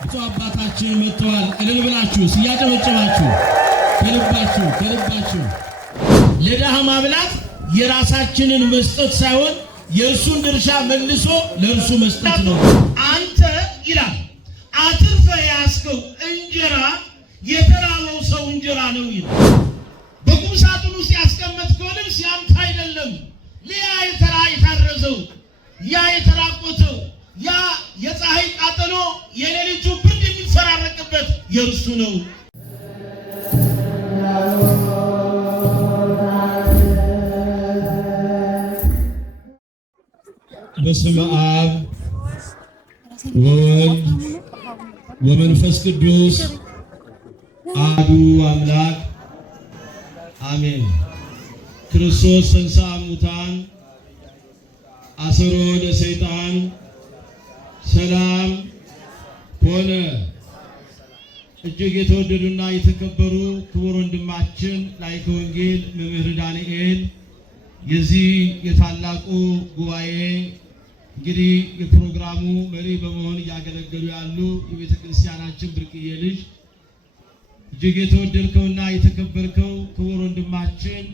ብፁዕ አባታችን መጥተዋል። እልል ብላችሁ ሲያጨበጭባችሁ ከልባችሁ ለድሃ ማብላት የራሳችንን መስጠት ሳይሆን የእርሱን ድርሻ መልሶ ለእርሱ መስጠት ነው። አንተ ይላል አትርፈ ያስከው እንጀራ የተራበው ሰው እንጀራ ነው ይላል። በቁም ሳጥን ውስጥ ያስቀመጥከው ልብስ ያንተ አይደለም። ያ የታረዘው ያ የተራቆተው ያ የፀሐይ ቃጠሎ የሌሊቱ ብርድ የሚፈራረቅበት የእርሱ ነው። በስመ አብ ወወልድ ወመንፈስ ቅዱስ አሐዱ አምላክ አሜን። ክርስቶስ ተንሥአ እሙታን አሰሮ ለሰይጣን ሰላም ሆነ። እጅግ የተወደዱና የተከበሩ ክቡር ወንድማችን ላይከ ወንጌል መምህር ዳንኤል የዚህ የታላቁ ጉባኤ እንግዲህ የፕሮግራሙ መሪ በመሆን እያገለገሉ ያሉ የቤተ ክርስቲያናችን ብርቅዬ ልጅ እጅግ የተወደድከውና የተከበርከው ክቡር ወንድማችን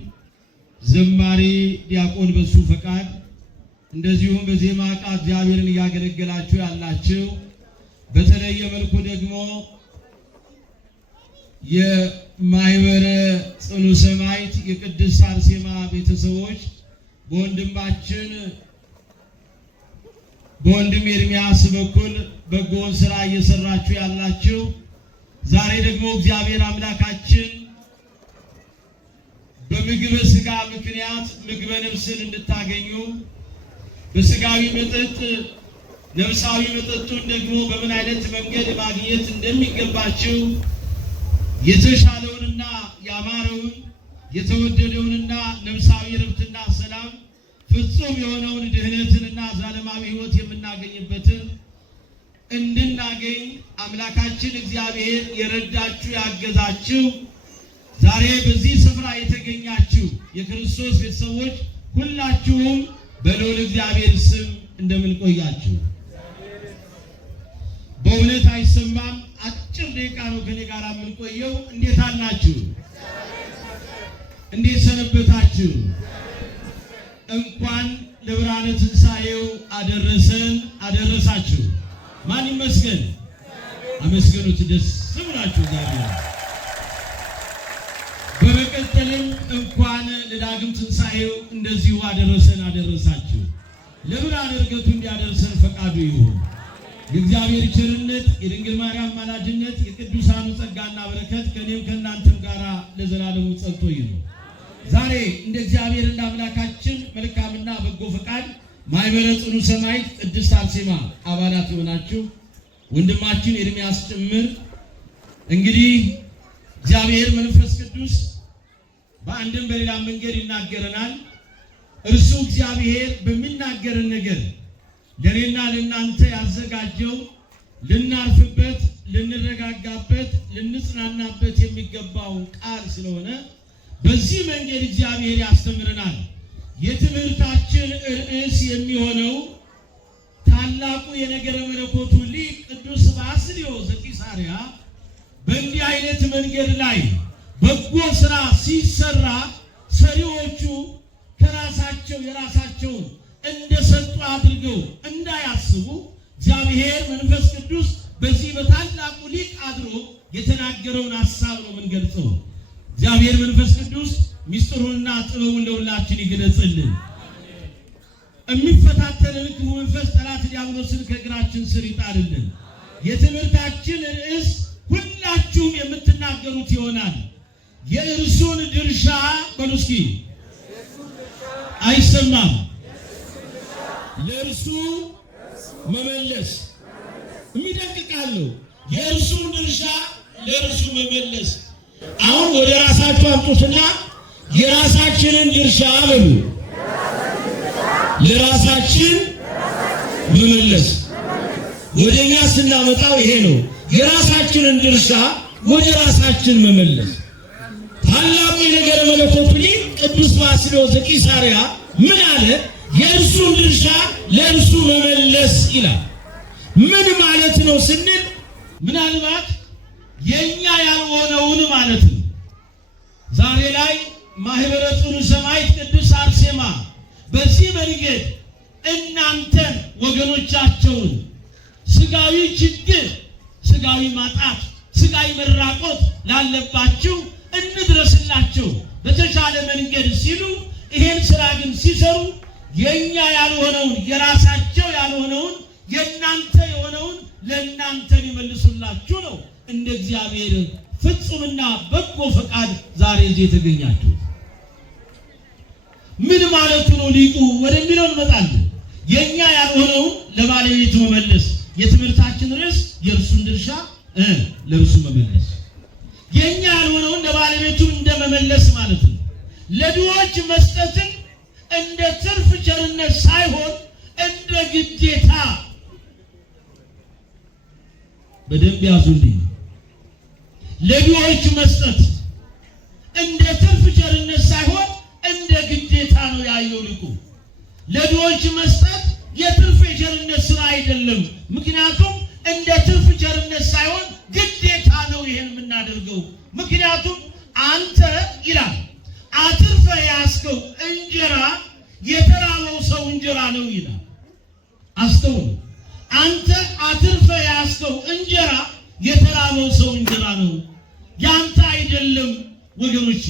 ዘማሪ ዲያቆን በሱ ፈቃድ እንደዚሁም በዜማ ዕቃ እግዚአብሔርን እያገለገላችሁ ያላችሁ በተለየ መልኩ ደግሞ የማህበረ ጽኑ ሰማዕት የቅድስት አርሴማ ቤተሰቦች በወንድም ኤርምያስ በኩል በጎን ስራ እየሰራችሁ ያላችሁ ዛሬ ደግሞ እግዚአብሔር አምላካችን በምግበ ሥጋ ምክንያት ምግበ ነፍስን እንድታገኙ በሥጋዊ መጠጥ ነፍሳዊ መጠጡን ደግሞ በምን አይነት መንገድ ማግኘት እንደሚገባችሁ የተሻለውንና ያማረውን የተወደደውንና ነፍሳዊ ረፍትና ሰላም ፍጹም የሆነውን ድህነትንና ዘላለማዊ ሕይወት የምናገኝበትን እንድናገኝ አምላካችን እግዚአብሔር የረዳችሁ ያገዛችሁ ዛሬ በዚህ ስፍራ የተገኛችሁ የክርስቶስ ቤተሰቦች ሁላችሁም በልዑል እግዚአብሔር ስም እንደምን ቆያችሁ? በእውነት አይሰማም። አጭር ደቂቃ ነው ከኔ ጋር የምንቆየው። እንዴት አላችሁ? እንዴት ሰነበታችሁ? እንኳን ለብርሃነ ትንሣኤው አደረሰን አደረሳችሁ። ማን ይመስገን? አመስግኑት፣ ደስ ብላችሁ እግዚአብሔር። በመቀጠልም እንኳን ለዳግም ትንሣኤው እንደዚሁ አደረሰን አደረሳችሁ። ለብርሃነ ዕርገቱ እንዲያደርሰን ፈቃዱ ይሁን። የእግዚአብሔር ቸርነት፣ የድንግል ማርያም አማላጅነት፣ የቅዱሳኑ ጸጋና በረከት ከእኔም ከእናንተም ጋር ለዘላለሙ ጸንቶ ይኑር። ዛሬ እንደ እግዚአብሔር እንደ አምላካችን መልካምና በጎ ፈቃድ ማህበረ ጽኑ ሰማዕት ቅድስት አርሴማ አባላት የሆናችሁ ወንድማችን ኤርምያስ ጭምር እንግዲህ እግዚአብሔር መንፈስ ቅዱስ በአንድም በሌላ መንገድ ይናገረናል። እርሱ እግዚአብሔር በሚናገረን ነገር ለኔና ለእናንተ ያዘጋጀው ልናርፍበት፣ ልንረጋጋበት፣ ልንጽናናበት የሚገባው ቃል ስለሆነ በዚህ መንገድ እግዚአብሔር ያስተምረናል። የትምህርታችን ርዕስ የሚሆነው ታላቁ የነገረ መለኮቱ ሊቅ ቅዱስ ባስልዮስ ዘቂሳርያ በእንዲህ አይነት መንገድ ላይ በጎ ስራ ሲሰራ ሰሪዎቹ ከራሳቸው የራሳቸውን እንደሰጡ አድርገው እንዳያስቡ እግዚአብሔር መንፈስ ቅዱስ በዚህ በታላቁ ሊቅ አድሮ የተናገረውን ሐሳብ ነው የምንገልጸው። እግዚአብሔር መንፈስ ቅዱስ ሚስጥሩንና ጥበቡን ለሁላችን ይገለጽልን። የሚፈታተንን ክፉ መንፈስ ጠላት ዲያብሎስን ከእግራችን ስር ይጣልልን። የትምህርታችን ርዕስ ሁላችሁም የምትናገሩት ይሆናል። የእርሱን ድርሻ በሉ እስኪ። አይሰማም። ለእርሱ መመለስ የሚደንቅ ቃል ነው። የእርሱን ድርሻ ለእርሱ መመለስ። አሁን ወደ ራሳችሁ አምጡትና የራሳችንን ድርሻ በሉ ለራሳችን መመለስ። ወደኛ ስናመጣው ይሄ ነው። የራሳችንን ድርሻ ወደ ራሳችን መመለስ። ታላቁ የነገረ መለኮቱ ሊቅ ቅዱስ ባስልዮስ ዘቂሳርያ ምን አለ? የእርሱን ድርሻ ለእርሱ መመለስ ይላል። ምን ማለት ነው ስንል ምናልባት የኛ ያልሆነውን ማለት ነው። ዛሬ ላይ ማህበረ ጽኑ ሰማዕት ቅድስት አርሴማ በዚህ መንገድ እናንተን ወገኖቻቸውን ስጋዊ ችግር፣ ስጋዊ ማጣት፣ ስጋዊ መራቆት ላለባችሁ እንድረስላቸው በተሻለ መንገድ ሲሉ ይሄን ስራ ግን ሲሰሩ የኛ ያልሆነውን የራሳቸው ያልሆነውን የናንተ የሆነውን ለናንተ ሊመልሱላችሁ ነው። እንደ እግዚአብሔር ፍጹምና በጎ ፈቃድ ዛሬ እዚህ የተገኛችሁ ምን ማለቱ ነው? ሊቁ ወደሚለው እንመጣለን። የኛ ያልሆነውን ለባለቤቱ መመለስ። የትምህርታችን ርዕስ የእርሱን ድርሻ ለእርሱ መመለስ። የኛ ያልሆነውን ለባለቤቱ እንደመመለስ ማለት ነው። ለድሆች መስጠትን እንደ ትርፍ ቸርነት ሳይሆን እንደ ግዴታ በደንብ ያዙልኝ። ለድሆች መስጠት እንደ ትርፍ ቸርነት ሳይሆን እንደ ግዴታ ነው ያየው ሊቁ። ለድሆች መስጠት የትርፍ የቸርነት ስራ አይደለም። ምክንያቱም እንደ ትርፍ ቸርነት ሳይሆን ግዴታ ነው ይሄን የምናደርገው። ምክንያቱም አንተ ይላል አትርፈ ያስከው እንጀራ የተራበው ሰው እንጀራ ነው ይላል። አስተውሉ። አንተ አትርፈ ያስከው እንጀራ የተራበው ሰው እንጀራ ነው፣ ያንተ አይደለም ወገኖቼ።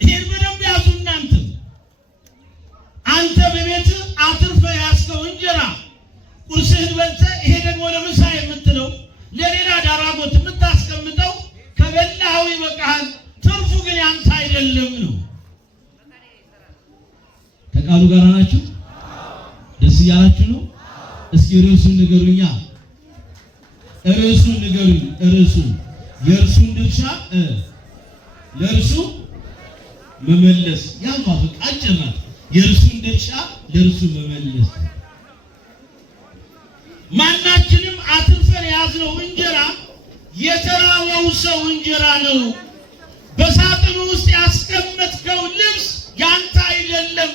ይሄን በደንብ ያዙ እናንተ። አንተ በቤት አትርፈ ያስከው እንጀራ ቁርስህን በልተህ ይሄ ደግሞ ለምሳ የምትለው ለሌላ ዳራጎት የምታስቀምጠው ከበላኸው ይበቃሃል፣ ትርፉ ግን ያንተ አይደለም ነው። ከቃሉ ጋር ናችሁ? ደስ እያላችሁ ነው? እስኪ ርዕሱን ንገሩኛ። ርዕሱን ንገሩኝ። ርዕሱን የእርሱን ድርሻ ለእርሱ መመለስ። ያማፍ አጭር ናት። የእርሱን ድርሻ ለእርሱ መመለስ። ማናችንም አትርፈን የያዝነው እንጀራ የተራበው ሰው እንጀራ ነው። በሳጥኑ ውስጥ ያስቀመጥከው ልብስ ያንተ አይደለም።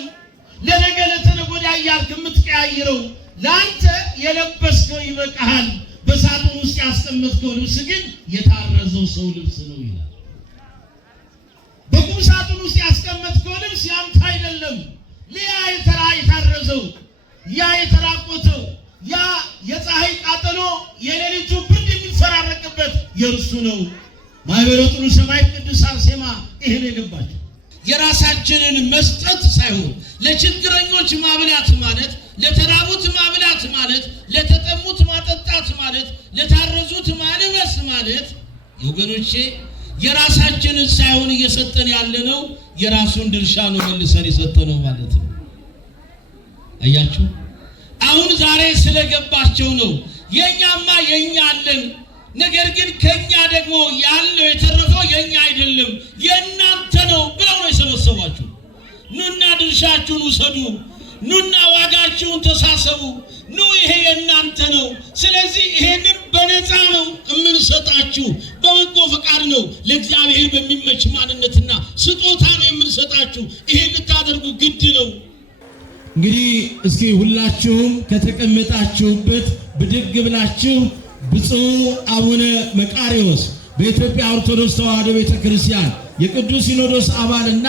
ለነገ ለተነገ ወዲያ እያልክ የምትቀያይረው ለአንተ የለበስከው ይበቃሃል። በሳጥኑ ውስጥ ያስቀመጥከው ልብስ ግን የታረዘው ሰው ልብስ ነው ይላል። በቁም ሳጥኑ ውስጥ ያስቀመጥከው ልብስ ያንተ አይደለም። ያ የታረዘው፣ ያ የተራቆተው፣ ያ የፀሐይ ቃጠሎ የሌሊቱ ብርድ የሚፈራረቅበት የእርሱ ነው። ማህበረ ጽኑ ሰማዕት ቅድስት አርሴማ ይሄን የገባቸው የራሳችንን መስጠት ሳይሆን ለችግረኞች ማብላት ማለት፣ ለተራቡት ማብላት ማለት፣ ለተጠሙት ማጠጣት ማለት፣ ለታረዙት ማልበስ ማለት ወገኖቼ የራሳችንን ሳይሆን እየሰጠን ያለነው የራሱን ድርሻ ነው መልሰን የሰጠነው ማለት ነው። አያችሁ? አሁን ዛሬ ስለገባቸው ነው የኛማ የኛ አለን፣ ነገር ግን ከኛ ደግሞ ያለው የተረፈው የኛ አይደለም የእናንተ ነው ብለው ነው የሰበሰቧችሁ። ኑና ድርሻችሁን ውሰዱ፣ ኑና ዋጋችሁን ተሳሰቡ፣ ኑ ይሄ የእናንተ ነው። ስለዚህ ይሄንን በነፃ ነው የምንሰጣችሁ፣ በበጎ ፈቃድ ነው፣ ለእግዚአብሔር በሚመች ማንነትና ስጦታ ነው የምንሰጣችሁ። ይሄን ልታደርጉ ግድ ነው። እንግዲህ እስኪ ሁላችሁም ከተቀመጣችሁበት ብድግ ብላችሁ ብፁዕ አቡነ መቃርዮስ በኢትዮጵያ ኦርቶዶክስ ተዋሕዶ ቤተክርስቲያን የቅዱስ ሲኖዶስ አባልና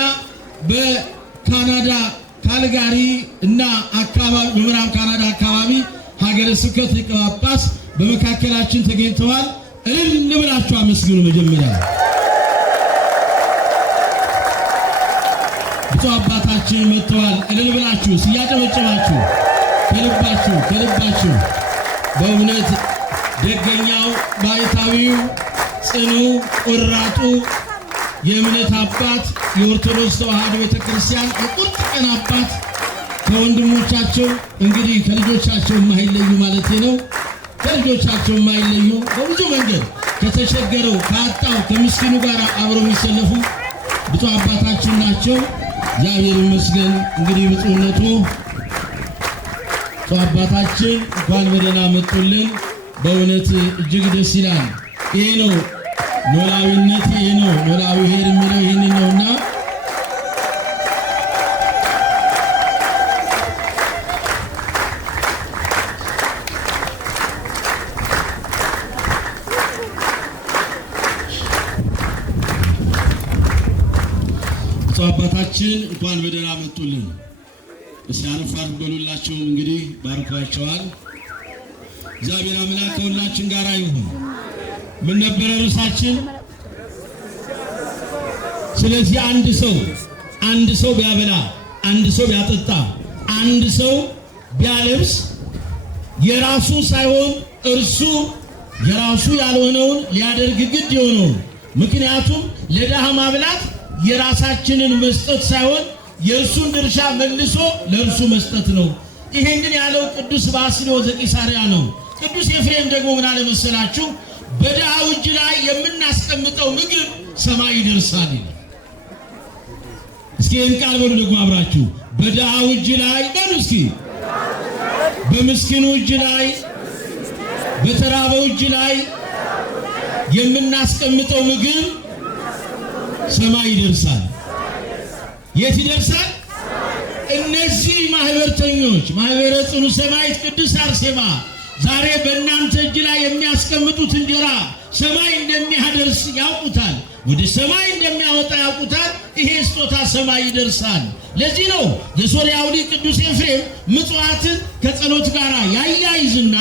በካናዳ ካልጋሪ እና አካባቢ በምዕራብ ካናዳ አካባቢ ሀገረ ስብከት ሊቀ ጳጳስ በመካከላችን ተገኝተዋል። እልል ብላችሁ አመስግኑ። መጀመሪያ ብፁዕ አባታችን መጥተዋል። እልል ብላችሁ ሲያጨበጨባችሁ ከልባችሁ በእውነት ደገኛው ባይታዊው ጽኑ ቆራጡ የእምነት አባት የኦርቶዶክስ ተዋሕዶ ቤተክርስቲያን የቁርጥ ቀን አባት ከወንድሞቻቸው እንግዲህ ከልጆቻቸው የማይለዩ ማለት ነው። ከልጆቻቸው የማይለዩ በብዙ መንገድ ከተቸገረው ካጣው ከምስኪኑ ጋር አብረው የሚሰለፉ ብፁዕ አባታችን ናቸው። እግዚአብሔር ይመስገን። እንግዲህ ብፁዕነቱ ብፁዕ አባታችን እንኳን በደህና መጡልን። በእውነት እጅግ ደስ ይላል። ይሄ ነው ኖላዊነት፣ ይሄ ነው ኖላዊ ሄር የሚለው ይህን ነውና ብፁዕ አባታችን እንኳን በደህና መጡልን። እስያርፍ አርበሉላቸው እንግዲህ ባርኳቸዋል። እግዚአብሔር አምላክ ከሁላችን ጋር ይሁን። ምን ነበር ርዕሳችን? ስለዚህ አንድ ሰው ቢያበላ፣ አንድ ሰው ቢያጠጣ፣ አንድ ሰው ቢያለብስ የራሱ ሳይሆን እርሱ የራሱ ያልሆነውን ሊያደርግ ግድ የሆነውን። ምክንያቱም ለድሃ ማብላት የራሳችንን መስጠት ሳይሆን የእርሱን ድርሻ መልሶ ለእርሱ መስጠት ነው። ይሄንን ያለው ቅዱስ ባስልዮስ ዘቂሳርያ ነው። ቅዱስ ኤፍሬም ደግሞ ምን አለ መሰላችሁ? በድሃው እጅ ላይ የምናስቀምጠው ምግብ ሰማይ ይደርሳል ይላል። እስኪ ይህን ቃል በሉ ደግሞ አብራችሁ። በድሃው እጅ ላይ በሉ እስኪ፣ በምስኪኑ እጅ ላይ፣ በተራበው እጅ ላይ የምናስቀምጠው ምግብ ሰማይ ይደርሳል። የት ይደርሳል? እነዚህ ማህበርተኞች ማህበረ ጽኑ ሰማዕት ቅድስት አርሴማ ዛሬ በእናንተ እጅ ላይ የሚያስቀምጡት እንጀራ ሰማይ እንደሚያደርስ ያውቁታል፣ ወደ ሰማይ እንደሚያወጣ ያውቁታል። ይሄ ስጦታ ሰማይ ይደርሳል። ለዚህ ነው የሶርያው ሊቅ ቅዱስ ኤፍሬም ምጽዋትን ከጸሎት ጋር ያያይዝና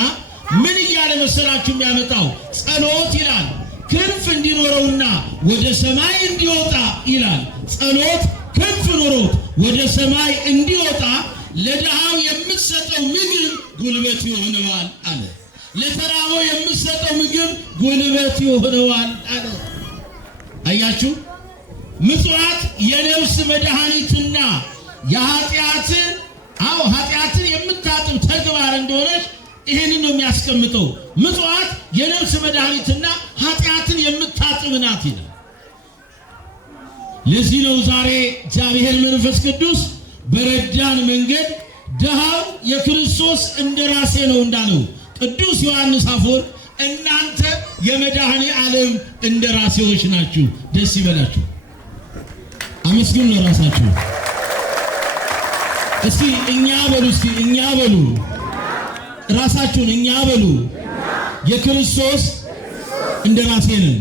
ምን እያለ መሰላችሁ የሚያመጣው? ጸሎት ይላል ክንፍ እንዲኖረውና ወደ ሰማይ እንዲወጣ ይላል። ጸሎት ክንፍ ኖሮት ወደ ሰማይ እንዲወጣ ለድሃው የምትሰጠው ምግብ ጉልበት ይሆነዋል አለ። ለተራበው የምትሰጠው ምግብ ጉልበት ይሆነዋል አለ። አያችሁ፣ ምጽዋት የነፍስ መድኃኒትና ኃጢአትን የምታጥብ ተግባር እንደሆነች ይሄንን ነው የሚያስቀምጠው። ምጽዋት የነፍስ መድኃኒትና ኃጢአትን የምታጥብ ናት ይላል። ለዚህ ነው ዛሬ እግዚአብሔር መንፈስ ቅዱስ በረዳን መንገድ ድሃው የክርስቶስ እንደራሴ ነው እንዳለው ቅዱስ ዮሐንስ አፈወርቅ እናንተ የመድኃኔ ዓለም እንደራሴዎች ናችሁ። ደስ ይበላችሁ፣ አመስግኑ ለራሳችሁ። እስኪ እኛ በሉ ራሳችሁን እኛ በሉ የክርስቶስ እንደራሴ ነን።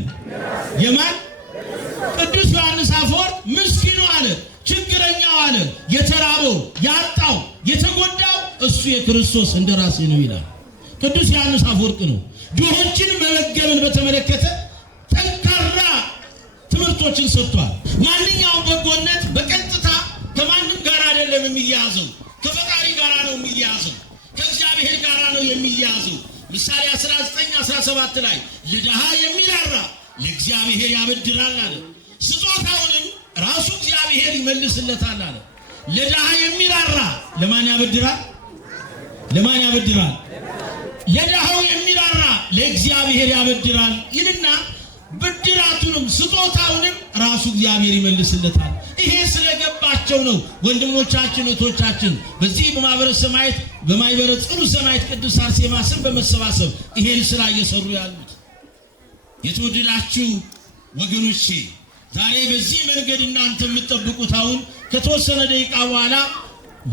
የማን? ቅዱስ ዮሐንስ አፈወርቅ ምስኪኑ አለ፣ ችግረኛው አለ፣ የተራበው፣ ያጣው፣ የተጎዳው እሱ የክርስቶስ እንደራሴ ነው ይላል። ቅዱስ ዮሐንስ አፈወርቅ ነው። ድሆችን መመገብን በተመለከተ ጠንካራ ትምህርቶችን ሰጥቷል። ማንኛውም በጎነት በቀጥታ ከማንም ጋር አይደለም የሚያያዘው፣ ከፈጣሪ ጋር ነው የሚያያዘው፣ ከእግዚአብሔር ጋር ነው የሚያያዘው። ምሳሌ 19:17 ላይ ለድሃ የሚራራ ለእግዚአብሔር ያበድራል አለ። ስጦታውንም ራሱ እግዚአብሔር ይመልስለታል አለ። ለድሃ የሚራራ ለማን ያበድራል? ለማን ያበድራል? ለድሃው የሚራራ ለእግዚአብሔር ያበድራል ይልና ብድራቱንም ስጦታውንም ራሱ እግዚአብሔር ይመልስለታል። ይሄ ስለገባቸው ነው ወንድሞቻችን እህቶቻችን በዚህ በማህበረ ጽኑ ሰማዕት ቅድስት አርሴማ ስም በመሰባሰብ ይሄን ስራ እየሰሩ ያሉት። የተወደዳችሁ ወገኖቼ ዛሬ በዚህ መንገድ እናንተ የምትጠብቁት አሁን ከተወሰነ ደቂቃ በኋላ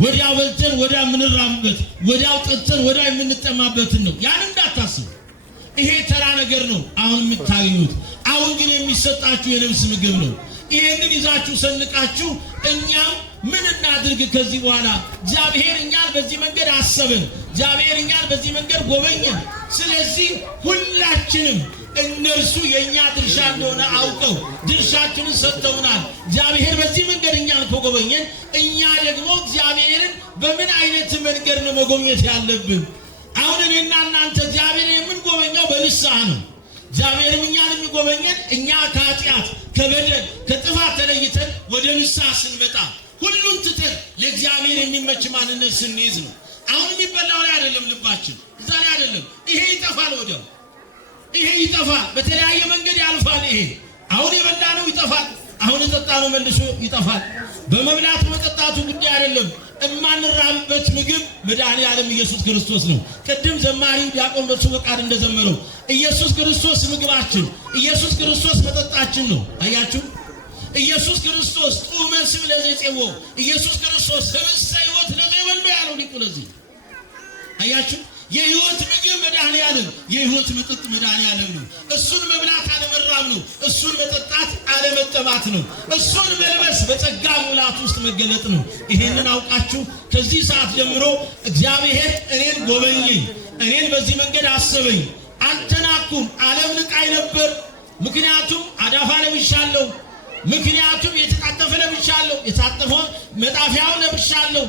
ወዲያው በልተን ወዲያው የምንራምበት ወዲያው ጠጥተን ወዲያው የምንጠማበትን ነው። ያን እንዳታስቡ። ይሄ ተራ ነገር ነው አሁን የምታገኙት። አሁን ግን የሚሰጣችሁ የነፍስ ምግብ ነው። ይሄንን ይዛችሁ ሰንቃችሁ እኛም ምን እናድርግ ከዚህ በኋላ? እግዚአብሔር እኛን በዚህ መንገድ አሰበን፣ እግዚአብሔር እኛን በዚህ መንገድ ጎበኘን። ስለዚህ ሁላችንም እነርሱ የኛ ድርሻ እንደሆነ አውቀው ድርሻችንን ሰጥተውናል። እግዚአብሔር በዚህ መንገድ እኛን ከጎበኘን እኛ ደግሞ እግዚአብሔርን በምን አይነት መንገድ ነው መጎብኘት ያለብን? አሁን እኔና እናንተ እግዚአብሔርን የምንጎበኘው በንስሐ ነው። እግዚአብሔርም እኛን የሚጎበኘን እኛ ከኃጢአት ከበደል ከጥፋት ተለይተን ወደ ንስሐ ስንመጣ ሁሉን ትተን ለእግዚአብሔር የሚመች ማንነት ስንይዝ ነው። አሁን የሚበላው ላይ አይደለም ልባችን፣ እዛ ላይ አይደለም። ይሄ ይጠፋል፣ ወዲያው ይሄ ይጠፋል። በተለያየ መንገድ ያልፋል። ይሄ አሁን የበላነው ይጠፋል፣ አሁን የጠጣነው መልሶ ይጠፋል። በመብላት መጠጣቱ ጉዳይ አይደለም። እማንራብበት ምግብ መድኃኔ ዓለም ኢየሱስ ክርስቶስ ነው። ቅድም ዘማሪው ዲያቆን በሱ ፈቃድ እንደዘመረው ኢየሱስ ክርስቶስ ምግባችን፣ ኢየሱስ ክርስቶስ መጠጣችን ነው። አያችሁ፣ ኢየሱስ ክርስቶስ ጡመ ስም ለዘይጼዎ፣ ኢየሱስ ክርስቶስ ህብስተ ሕይወት ለዘይበሉ ያለው ሊቁ። ለዚህ አያችሁ፣ የህይወት ምግብ መድኃኔ ዓለም፣ የህይወት መጠጥ መድኃኔ ዓለም ነው። እሱን መብላት አለመራብ ነው። እሱን መጠጣት አለመጠማት ነው። እሱን መልበስ በጸጋ ሙላት ውስጥ መገለጥ ነው። ይሄንን አውቃችሁ ከዚህ ሰዓት ጀምሮ እግዚአብሔር እኔን ጎበኘኝ፣ እኔን በዚህ መንገድ አሰበኝ። አልተናኩም። ዓለም ንቃይ ነበር። ምክንያቱም አዳፋ ለብሻለሁ፣ ምክንያቱም የተጣጠፈ ለብሻለሁ፣ የታጠፈው መጣፊያው ለብሻለሁ፣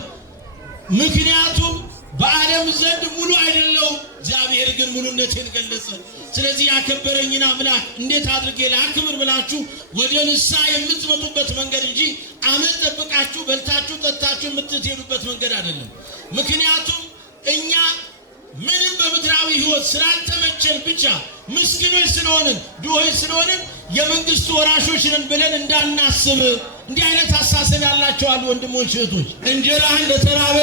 ምክንያቱም በዓለም ዘንድ ሙሉ አይደለው። እግዚአብሔር ግን ሙሉነቴን ገለጸ። ስለዚህ ያከበረኝን አምላክ እንዴት አድርጌ ላክብር ብላችሁ ወደ ንስሐ የምትመጡበት መንገድ እንጂ ዓመት ጠብቃችሁ በልታችሁ ጠጥታችሁ የምትሄዱበት መንገድ አይደለም። ምክንያቱም እኛ ምንም በምድራዊ ሕይወት ስላልተመቸን ብቻ ምስኪኖች ስለሆንን ድሆች ስለሆንን የመንግስቱ ወራሾች ነን ብለን እንዳናስብ እንዲህ አይነት አሳሰብ ያላቸው አሉ ወንድሞች እህቶች። እንጀራህን ለተራበ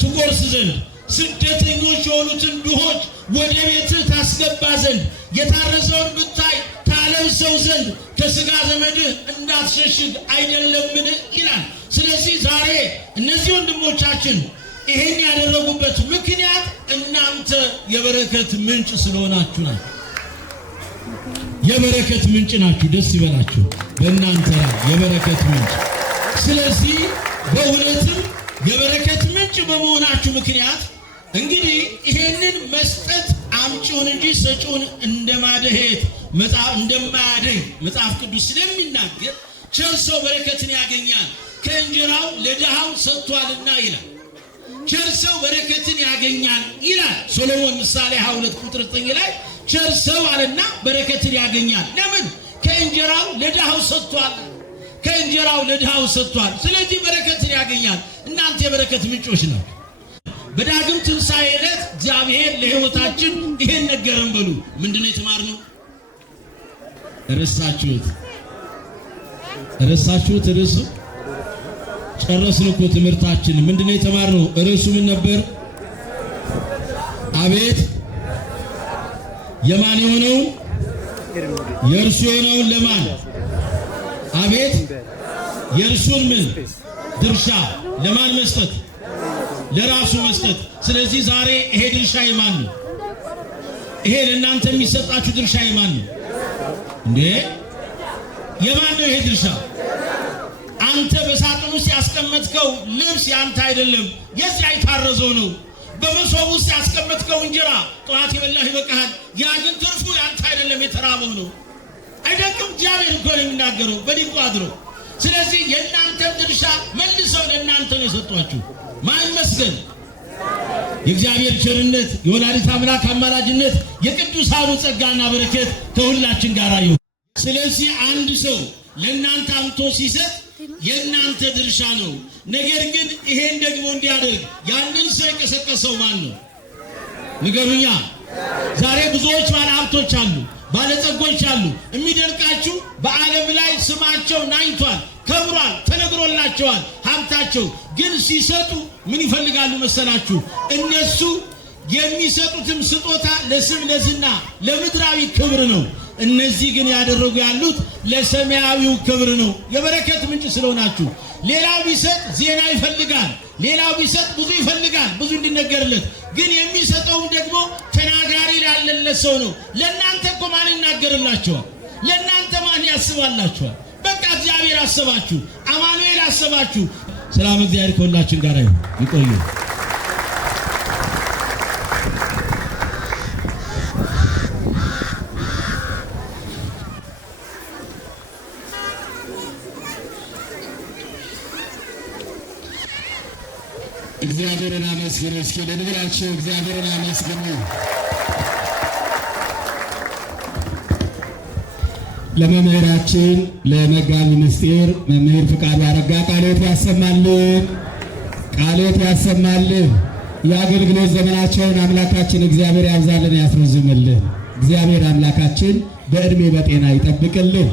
ትጎርስ ዘንድ ስደተኞች የሆኑትን ድሆች ወደ ቤትህ ታስገባ ዘንድ የታረዘውን ብታይ ታለብሰው ዘንድ ከስጋ ዘመድህ እንዳትሸሽግ አይደለምን ይላል። ስለዚህ ዛሬ እነዚህ ወንድሞቻችን ይሄን ያደረጉበት ምክንያት እናንተ የበረከት ምንጭ ስለሆናችሁ ናችሁ። የበረከት ምንጭ ናችሁ። ደስ ይበላችሁ በእናንተ የበረከት ምንጭ። ስለዚህ በእውነትም የበረከት ምንጭ በመሆናችሁ ምክንያት እንግዲህ ይሄንን መስጠት አምጪውን እንጂ ሰጪውን እንደማደሄት እንደማያደግ መጽሐፍ ቅዱስ ስለሚናገር ቸር ሰው በረከትን ያገኛል ከእንጀራው ለድሃው ሰጥቷልና ይላል። ቸር ሰው በረከትን ያገኛል ይላል ሶሎሞን ምሳሌ 22 ቁጥር 9 ላይ ቸር ሰው አለና በረከትን ያገኛል። ለምን? ከእንጀራው ለድሃው ሰጥቷል። ከእንጀራው ለድሃው ሰጥቷል። ስለዚህ በረከትን ያገኛል። እናንተ የበረከት ምንጮች ነው። በዳግም ትንሣኤ ዕለት እግዚአብሔር ለሕይወታችን ይሄን ነገረን በሉ። ምንድነው የተማርነው? ረሳችሁት? ርዕሱ ጨረስን እኮ ትምህርታችን። ምንድነው የተማርነው? ርዕሱ ምን ነበር? አቤት የማን የሆነውን የእርሱ የሆነውን ለማን? አቤት የእርሱን ምን ድርሻ ለማን መስጠት? ለራሱ መስጠት። ስለዚህ ዛሬ ይሄ ድርሻ የማን ነው? ይሄ ለእናንተ የሚሰጣችሁ ድርሻ የማን ነው እንዴ? የማን ነው ይሄ ድርሻ? አንተ በሳጥን ውስጥ ያስቀመጥከው ልብስ ያንተ አይደለም፣ የዚያ የታረዘው ነው። በመሶብ ውስጥ ያስቀመጥከው እንጀራ ጠዋት የበላህ ይበቃሃል። ያ ግን ትርፉ ያንተ አይደለም፣ የተራበው ነው። አይደለም? እግዚአብሔር እኮ ነው የሚናገረው በዲቁ አድሮ። ስለዚህ የእናንተ ድርሻ መልሰው ለእናንተ ነው የሰጧችሁ። ማን ይመስገን? የእግዚአብሔር ቸርነት፣ የወላዲተ አምላክ አማላጅነት፣ የቅዱሳኑ ጸጋና በረከት ከሁላችን ጋር ይሁን። ስለዚህ አንድ ሰው ለእናንተ አምቶ ሲሰጥ የእናንተ ድርሻ ነው። ነገር ግን ይሄን ደግሞ እንዲያደርግ ያንን ሰው የቀሰቀሰው ማን ነው? ንገሩኛ። ዛሬ ብዙዎች ባለ ሀብቶች አሉ፣ ባለጸጎች አሉ። የሚደንቃችሁ በዓለም ላይ ስማቸው ናኝቷል፣ ከብሯል፣ ተነግሮላቸዋል ሀብታቸው። ግን ሲሰጡ ምን ይፈልጋሉ መሰላችሁ? እነሱ የሚሰጡትም ስጦታ ለስም ለዝና ለምድራዊ ክብር ነው። እነዚህ ግን ያደረጉ ያሉት ለሰማያዊው ክብር ነው። የበረከት ምንጭ ስለሆናችሁ። ሌላው ቢሰጥ ዜና ይፈልጋል፣ ሌላው ቢሰጥ ብዙ ይፈልጋል፣ ብዙ እንዲነገርለት። ግን የሚሰጠው ደግሞ ተናጋሪ ላለለት ሰው ነው። ለእናንተ እኮ ማን ይናገርላችኋል? ለእናንተ ማን ያስባላችኋል? በቃ እግዚአብሔር አሰባችሁ፣ አማኑኤል አሰባችሁ። ሰላም እግዚአብሔር ከሁላችን ጋር ይሁን። ይቆዩ። እግዚአብሔርን አመስግኑ። እስኪ ለድብላችሁ እግዚአብሔርን አመስግኑ። ለመምህራችን ለመጋቢ ምስጢር መምህር ፍቃዱ አረጋ ቃልዎት ያሰማልን፣ ቃልዎት ያሰማልን። የአገልግሎት ዘመናቸውን አምላካችን እግዚአብሔር ያብዛልን፣ ያስረዝምልን። እግዚአብሔር አምላካችን በዕድሜ በጤና ይጠብቅልን።